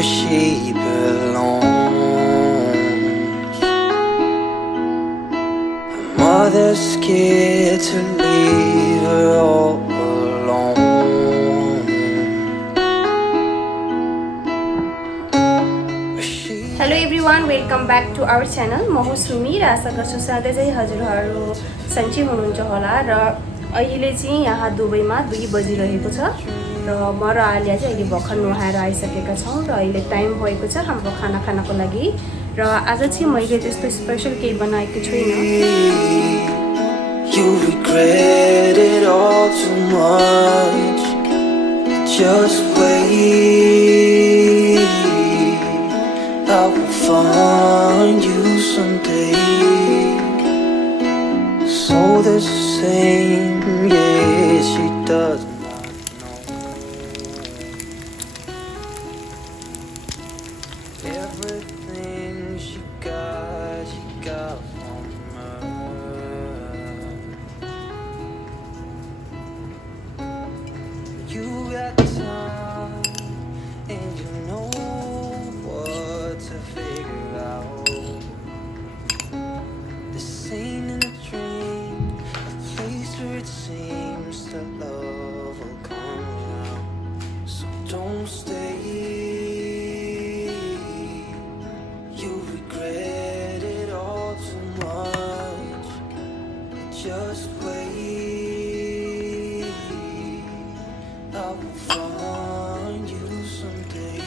where she belongs. Her mother's scared to leave her all alone. Hello everyone, welcome back to our channel. म हो सुमी र आशा गर्छु सधैँ चाहिँ हजुरहरू सन्चै हुनुहुन्छ होला र अहिले चाहिँ यहाँ दुबईमा 2 बजिरहेको छ र म र आलिया चाहिँ अहिले भर्खर नुहाएर आइसकेका छौँ र अहिले टाइम भएको छ हाम्रो खाना खानको लागि र आज चाहिँ मैले त्यस्तो स्पेशल केही बनाएको छुइनँ. You regret it all too much. Just wait, I will find you someday. So the same, yeah, she does not know. Everything she got from her. You got time, and you know what to figure out. This ain't in a dream, a place where it seems that love will come around. So don't stay. You regret it all too much. Just wait, I will find you someday.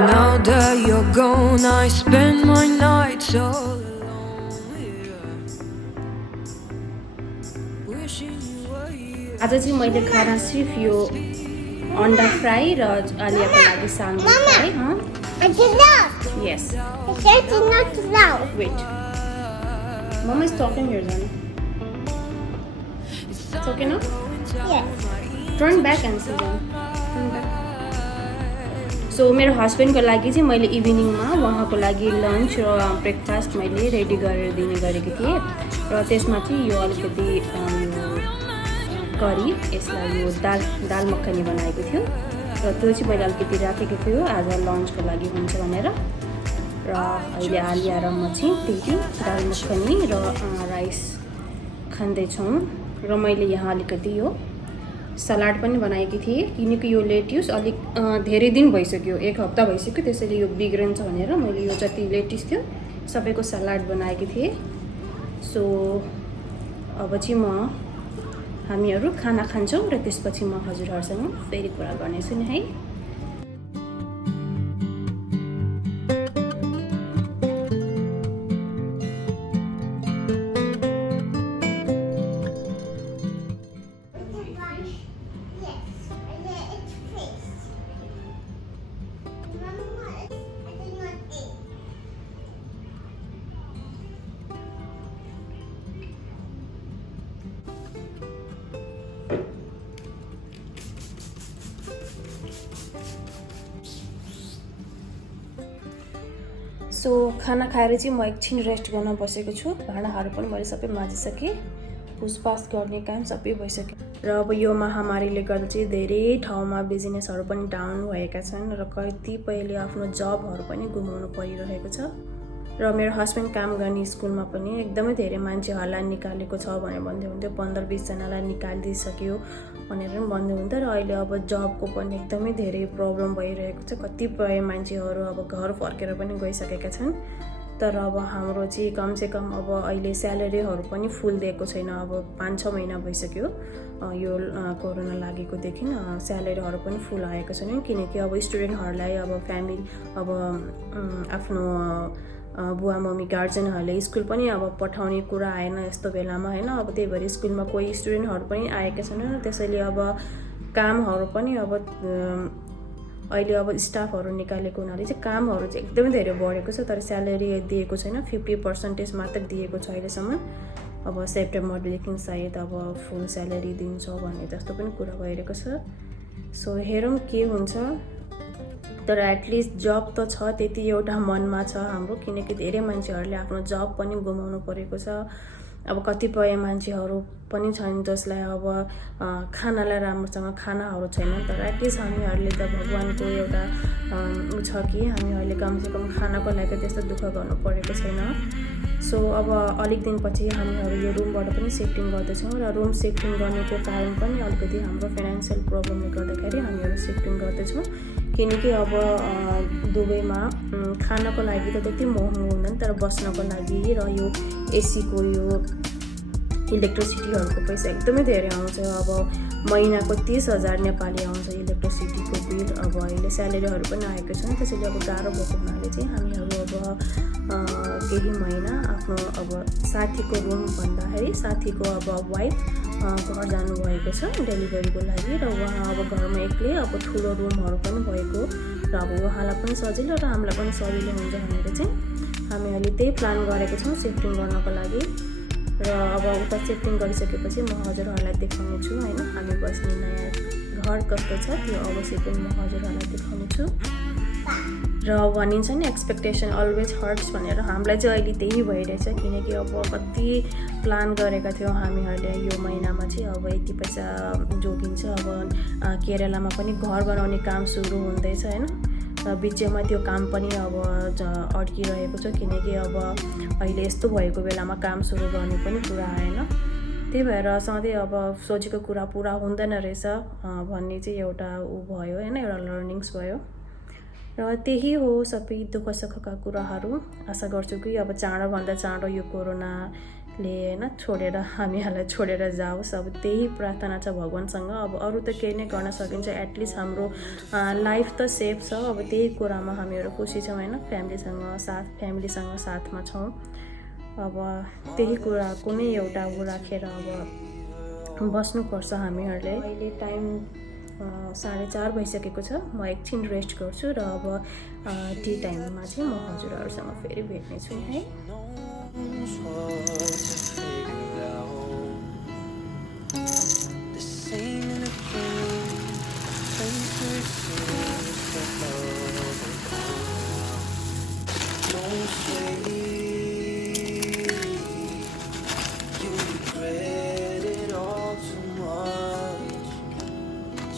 Now that you're gone, I spend my nights all alone here, wishing you were here. आज चाहिँ मैले खाना सिर्फ यो अन्डा फ्राई र आलियाको लागि salmon fry. I did not. Yes. The shirt is not loud. Wait. Mama is talking here, Zana. It's okay now? Yes. Turn back and see them. Turn back. सो मेरो हस्बेन्डको लागि चाहिँ मैले इभिनिङमा उहाँको लागि लन्च र ब्रेकफास्ट मैले रेडी गरेर दिने गरेको थिएँ र त्यसमा चाहिँ यो अलिकति करी यसलाई यो दाल मखनी बनाएको थियो र त्यो चाहिँ मैले अलिकति राखेको थियो आज लन्चको लागि हुन्छ भनेर र अहिले आलिया र म चाहिँ त्यही दाल मखनी र राइस खाँदैछौँ र मैले यहाँ अलिकति यो सलाड पनि बनाएकी थिएँ किनकि यो लेट्युस अलिक धेरै दिन भइसक्यो, 1 हप्ता भइसक्यो, त्यसैले यो बिग्रन्छ भनेर मैले यो जति लेट्युस थियो सबैको सलाड बनाएकी थिएँ. सो अब चाहिँ हामीहरू खाना खान्छौँ र त्यसपछि म हजुरहरूसँग फेरि कुरा गर्नेछु नि है. सो खाना खाएर चाहिँ म एकछिन रेस्ट गर्न बसेको छु. भाँडाहरू पनि मैले सबै माजिसकेँ, पुछपाछ गर्ने काम सबै भइसक्यो र अब यो महामारीले गर्दा चाहिँ धेरै ठाउँमा बिजनेसहरू पनि डाउन भएका छन् र कतिपयले आफ्नो जबहरू पनि गुमाउनु परिरहेको छ र मेरो हस्बेन्ड काम गर्ने स्कुलमा पनि एकदमै धेरै मान्छे हल्ला निकालेको छ भनेर भन्दै हुन्थ्यो. 15-20 जनालाई निकालिदिइसक्यो भनेर पनि भन्दै हुन्थ्यो र अहिले अब जबको पनि एकदमै धेरै प्रब्लम भइरहेको छ. कतिपय मान्छेहरू अब घर फर्केर पनि गइसकेका छन् तर अब हाम्रो चाहिँ कमसेकम अब अहिले स्यालेरीहरू पनि फुल दिएको छैन. अब 5-6 महिना भइसक्यो यो कोरोना लागेकोदेखि स्यालेरीहरू पनि फुल आएको छैन किनकि अब स्टुडेन्टहरूलाई अब फ्यामिली अब आफ्नो बुवा मम्मी गार्जेनहरूले स्कुल पनि अब पठाउने कुरा आएन यस्तो बेलामा हैन. अब त्यही भएर स्कुलमा कोही स्टुडेन्टहरू पनि आएका छैनन् त्यसैले अब कामहरू पनि अब अहिले अब स्टाफहरू निकालेको हुनाले चाहिँ कामहरू चाहिँ एकदमै धेरै बढेको छ तर स्यालेरी दिएको छैन. 50% मात्र दिएको छ अहिलेसम्म. अब सेप्टेम्बरदेखि सायद अब फुल स्यालेरी दिन्छ भन्ने जस्तो पनि कुरा भइरहेको छ. सो हेरौँ के हुन्छ. तर एटलिस्ट जब त छ, त्यति एउटा मनमा छ हाम्रो, किनकि धेरै मान्छेहरूले आफ्नो जब पनि गुमाउनु परेको छ। अब कतिपय मान्छेहरू पनि छन् जसलाई अब खानालाई राम्रोसँग खानाहरू छैन, तर एटलिस्ट हामीहरूले त भगवानको एउटा छ कि हामीहरूले कमसेकम खानाको लागि त्यस्तो दुःख गर्नु परेको छैन। सो अब अलिक दिनपछि हामीहरू यो रुमबाट पनि सिफ्टिङ गर्दैछौँ र रुम सिफ्टिङ गर्नुको कारण पनि अलिकति हाम्रो फाइनेन्सियल प्रब्लमले गर्दाखेरि हामीहरू सिफ्टिङ गर्दैछौँ, किनकि अब दुबईमा खानको लागि त त्यति महँगो हुँदैन, तर बस्नको लागि र यो एसीको यो इलेक्ट्रिसिटीहरूको पैसा एकदमै धेरै आउँछ। अब महिनाको 30,000 नेपाली आउँछ इलेक्ट्रिसिटीको बिल। अब अहिले स्यालेरीहरू पनि आएको छन्, त्यसैले अब गाह्रो भएको हुनाले चाहिँ हामीहरू अब केही महिना आफ्नो अब साथीको रुम भन्दाखेरि साथीको अब वाइफ घर जानुभएको छ डेलिभरीको लागि, र उहाँ अब घरमा एक्लै, अब ठुलो रुमहरू पनि भएको र अब उहाँलाई पनि सजिलो र हामीलाई पनि सजिलो हुन्छ भनेर चाहिँ हामीहरूले त्यही प्लान गरेको छौँ सिफ्टिङ गर्नको लागि। र अब उता सिफ्टिङ गरिसकेपछि म हजुरहरूलाई देखाउने छु होइन, हामी बस्ने नयाँ घर कस्तो छ त्यो अवश्य पनि म हजुरहरूलाई देखाउने छु। र भनिन्छ नि एक्सपेक्टेसन अलवेज हर्ट्स भनेर, हामीलाई चाहिँ अहिले त्यही भइरहेछ, किनकि अब कति प्लान गरेका थियौँ हामीहरूले यो महिनामा चाहिँ अब यति पैसा जोगिन्छ। अब केरलामा पनि घर बनाउने काम सुरु हुँदैछ होइन, र बिचमा त्यो काम पनि अब अड्किरहेको छ, किनकि अब अहिले यस्तो भएको बेलामा काम सुरु गर्ने पनि कुरा आएन। त्यही भएर सधैँ अब सोचेको कुरा पुरा हुँदैन रहेछ भन्ने चाहिँ एउटा भयो होइन, एउटा लर्निङ्स भयो। र त्यही हो सबै दुःख सुखका कुराहरू। आशा गर्छु कि अब चाँडोभन्दा चाँडो यो कोरोनाले होइन छोडेर हामीहरूलाई छोडेर जाओस्। अब त्यही प्रार्थना छ भगवान्सँग। अब अरू त केही नै गर्न सकिन्छ, एटलिस्ट हाम्रो लाइफ त सेफ छ। अब त्यही कुरामा हामीहरू खुसी छौँ होइन, फ्यामिलीसँग साथमा छौँ। अब त्यही कुरा कुनै एउटा ऊ राखेर अब बस्नुपर्छ हामीहरूले। अहिले टाइम 4:30 भइसकेको छ, म एकछिन रेस्ट गर्छु र अब टी टाइममा चाहिँ म हजुरहरूसँग फेरि भेट्नेछु है।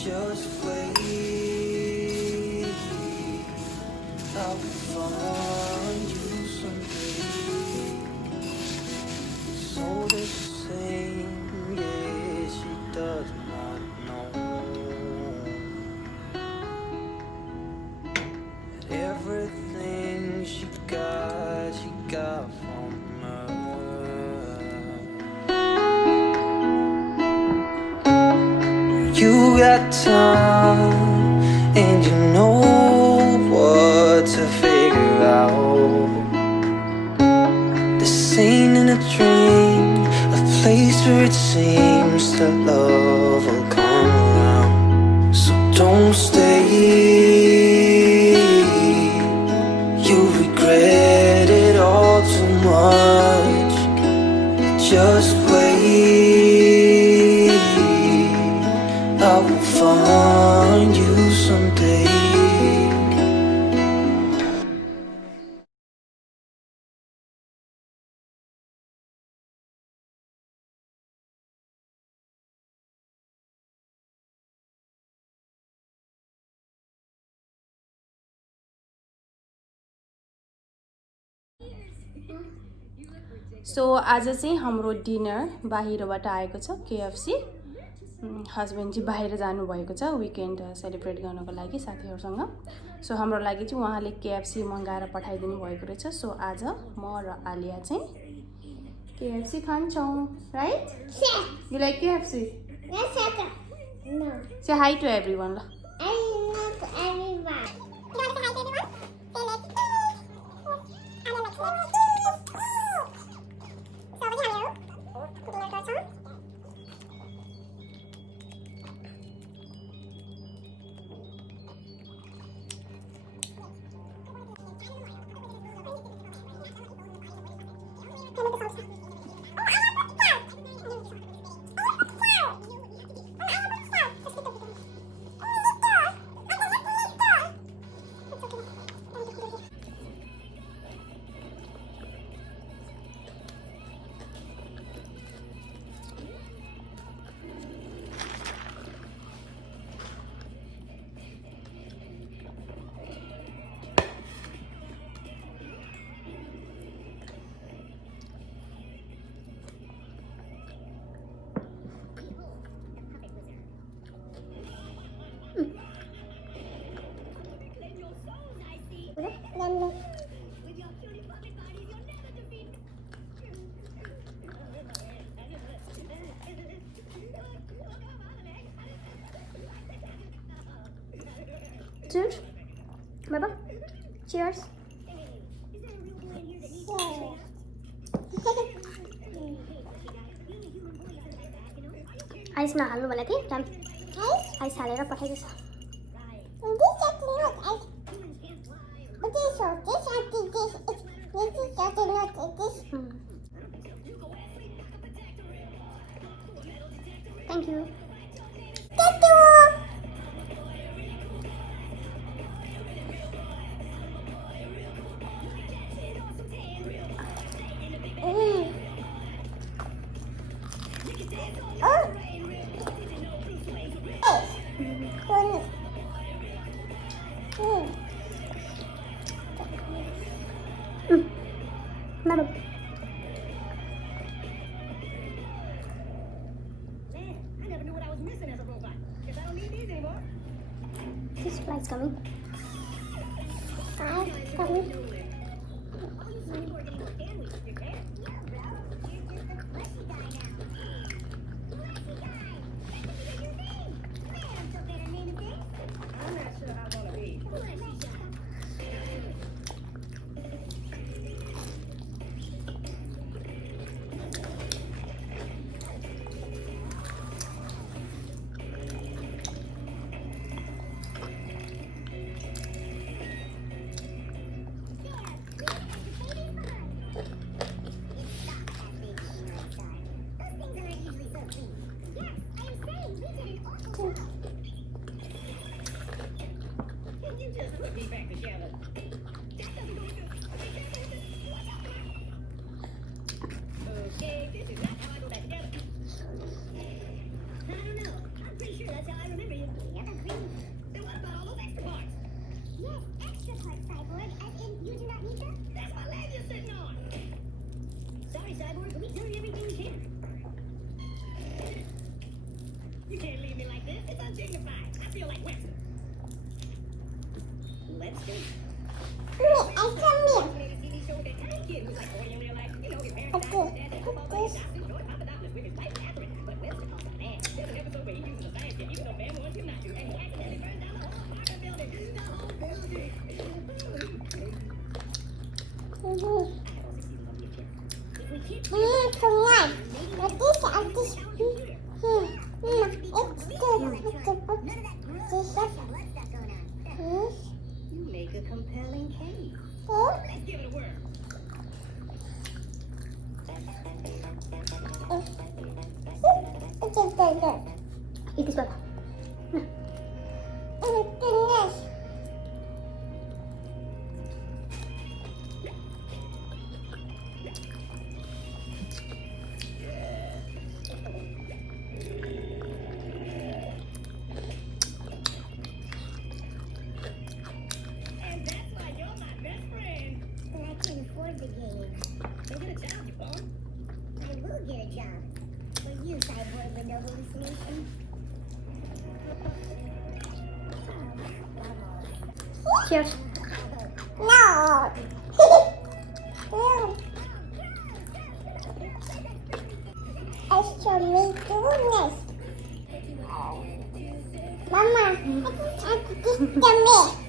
Just wait, I will find you someday. So the same, yeah, she does not know that everything she got from her. You got time and you know what to figure out. This ain't in a dream, a place where it seems the love will come around. So don't stay, you regret it all too much. Just wait, I will find you someday. सो आज चाहिँ हाम्रो डिनर बाहिरबाट आएको छ, KFC. Husband चाहिँ बाहिर जानुभएको छ विकेन्ड सेलिब्रेट गर्नको लागि साथीहरूसँग। सो हाम्रो लागि चाहिँ उहाँले केएफसी मगाएर पठाइदिनु भएको रहेछ। सो आज म र आलिया चाहिँ केएफसी खान्छौँ, right? You like KFC? No. से हाई टु एभ्रीवन ल। I not everyone. You want to say hi to everyone? Say let's eat. And then let's eat. So we have you. Dinner croissant. Cheers. Baba. Cheers. आइसमा हाल्नु होला कि time ice हालेर पठाइदिएछ thank you Madam. This flight's coming. Coming. You make a compelling case. Let's give it a whirl. Eat this one. And that's why you're my best friend. But I can't afford the game. Go get a job, you bum. I will get a job. For you, cyborg with no hallucination. Cheers. No. Extra me goodness. Mama, it's me.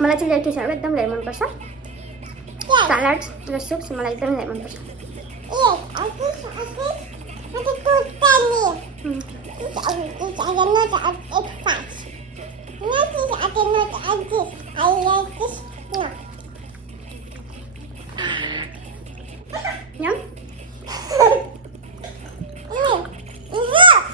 मलाई चाहिँ लेटी फिसहरू एकदम धेरै मनपर्छ सलाड र सुप चाहिँ मलाई एकदम धेरै मनपर्छ Yes, I think but it's too tiny. It's not it's fast. Not this, I cannot add this. I like this. No. Yum Enough.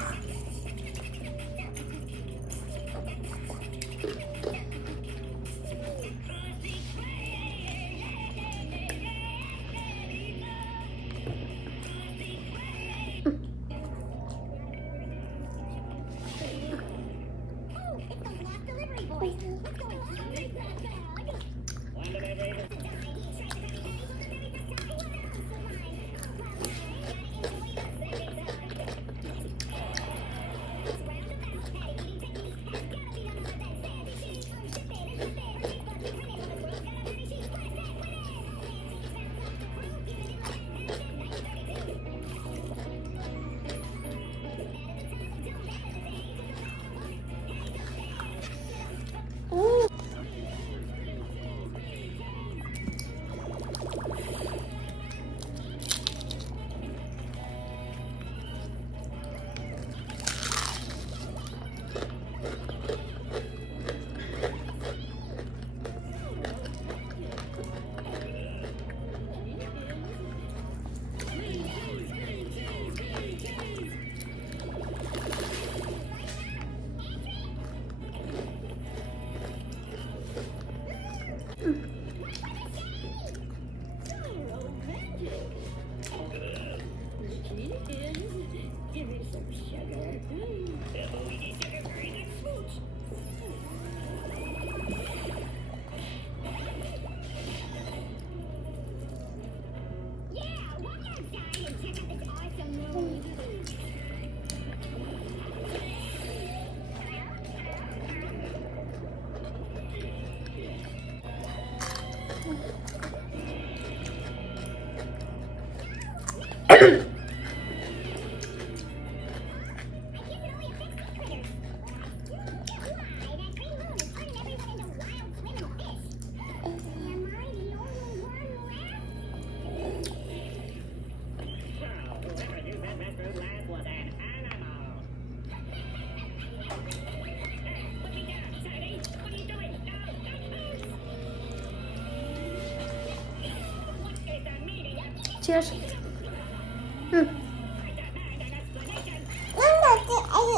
Cheers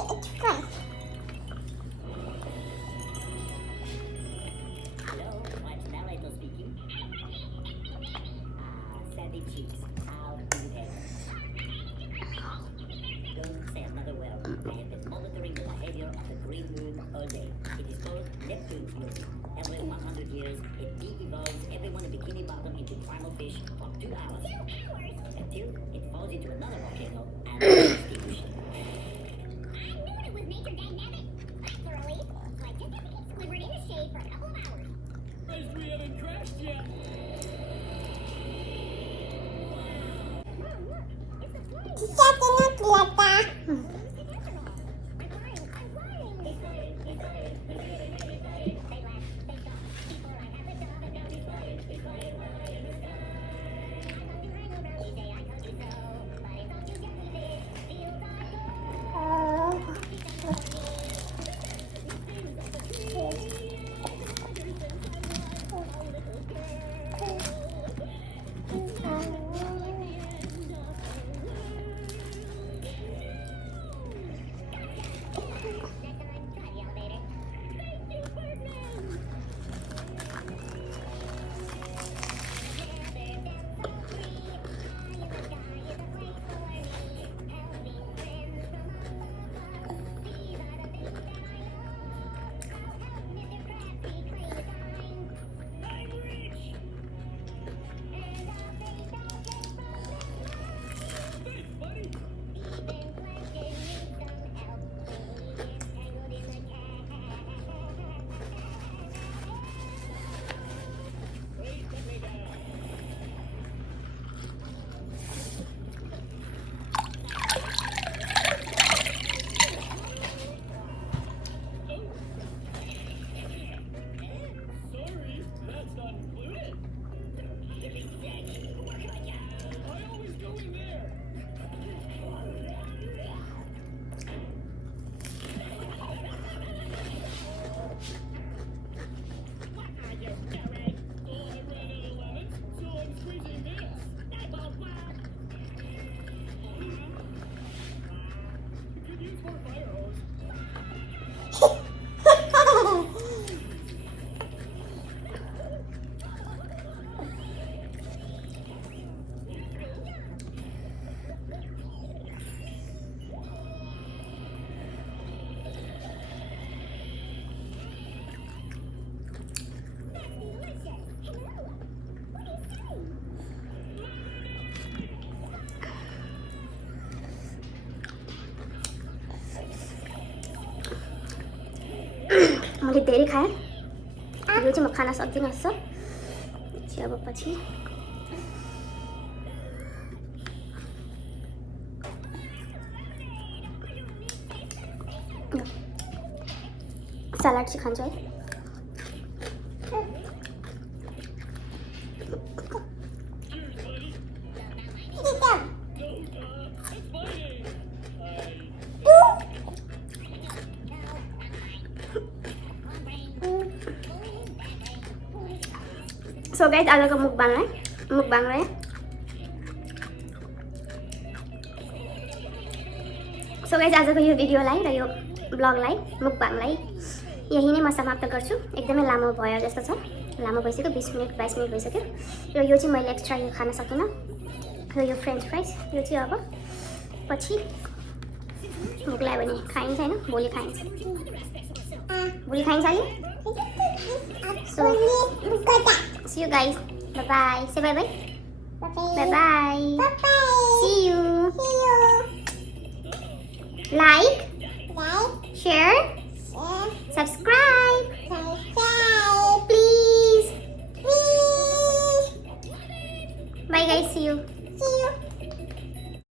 It's fun. Hello, what's narrator speaking? Sandy Cheeks, how do you have Don't say another word. I have been monitoring the behavior of the green moon all day. It is called Neptune's moon. Every 100 years, it de-evolves everyone in Bikini Bottom into primal fish for 2 hours. Until it falls into another volcano and extinguishes. मैले धेरै खाएँ, यो चाहिँ म खान सक्दिनँ जस्तो। अब पछि सलाड चाहिँ खान्छु है। सो गाइस आजको मुकबाङलाई सो गाइस आजको यो भिडियोलाई र यो ब्लगलाई मुकबाङलाई यही नै म समाप्त गर्छु। एकदमै लामो भयो जस्तो छ, लामो भइसक्यो, 20 मिनट 22 मिनट भइसक्यो। र यो चाहिँ मैले एक्स्ट्रा यो खान सकिनँ। र यो फ्रेन्च फ्राइज यो चाहिँ अब पछि भोक लाग्यो भने खाइन्छ होइन, भोलि खाइन्छ, भोलि खाइन्छ अलि। सो see you guys, bye bye, say bye bye, bye bye, see you, like